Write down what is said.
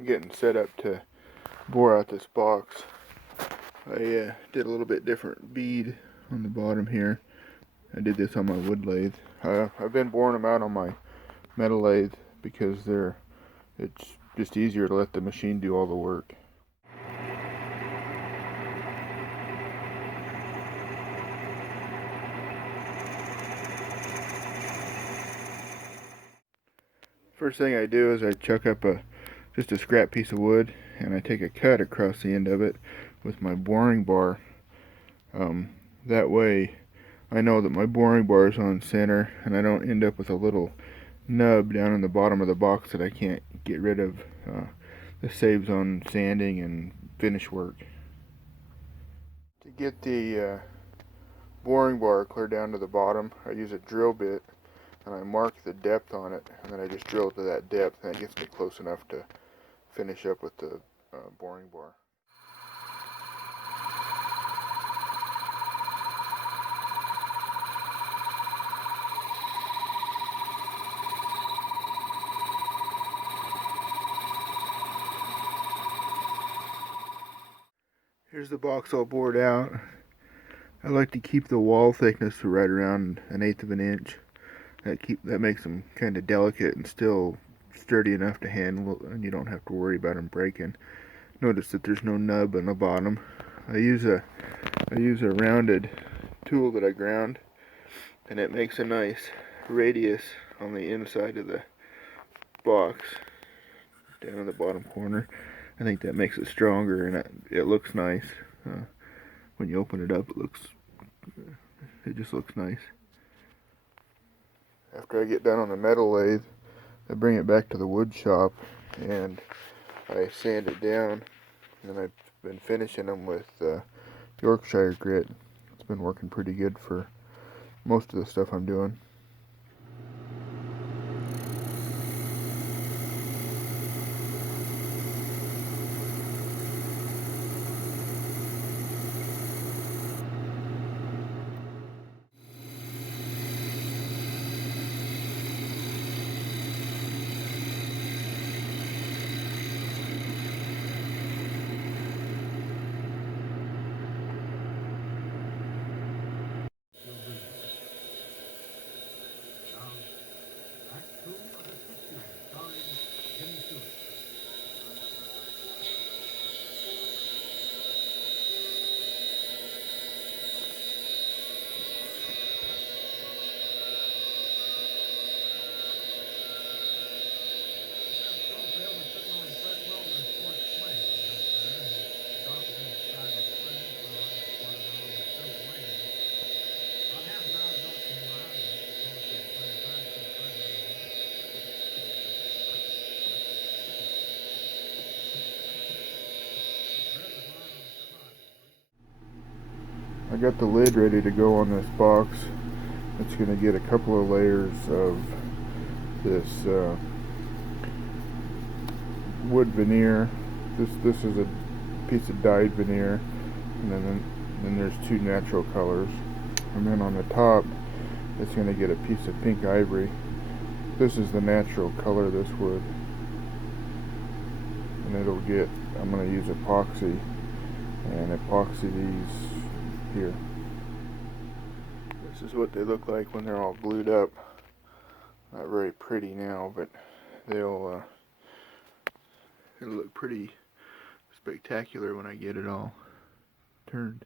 I'm getting set up to bore out this box. I did a little bit different bead on the bottom here. I did this on my wood lathe. I've been boring them out on my metal lathe because it's just easier to let the machine do all the work. First thing I do is I chuck up just a scrap piece of wood, and I take a cut across the end of it with my boring bar. That way I know that my boring bar is on center and I don't end up with a little nub down in the bottom of the box that I can't get rid of. This saves on sanding and finish work. To get the boring bar clear down to the bottom, I use a drill bit and I mark the depth on it, and then I just drill to that depth, and it gets me close enough to finish up with the boring bar. Here's the box all bored out. I like to keep the wall thickness to right around 1/8 of an inch. That makes them kind of delicate and still sturdy enough to handle, and you don't have to worry about them breaking. Notice that there's no nub on the bottom. I use a rounded tool that I ground, and it makes a nice radius on the inside of the box down in the bottom corner. I think that makes it stronger, and it looks nice. When you open it up, it just looks nice. After I get done on the metal lathe, I bring it back to the wood shop and I sand it down, and I've been finishing them with Yorkshire grit. It's been working pretty good for most of the stuff I'm doing. I got the lid ready to go on this box. It's going to get a couple of layers of this wood veneer. This is a piece of dyed veneer, and then there's two natural colors. And then on the top, it's going to get a piece of pink ivory. This is the natural color of this wood, and I'm going to use epoxy and epoxy these here. This is what they look like when they're all glued up. Not very pretty now, but it'll look pretty spectacular when I get it all turned.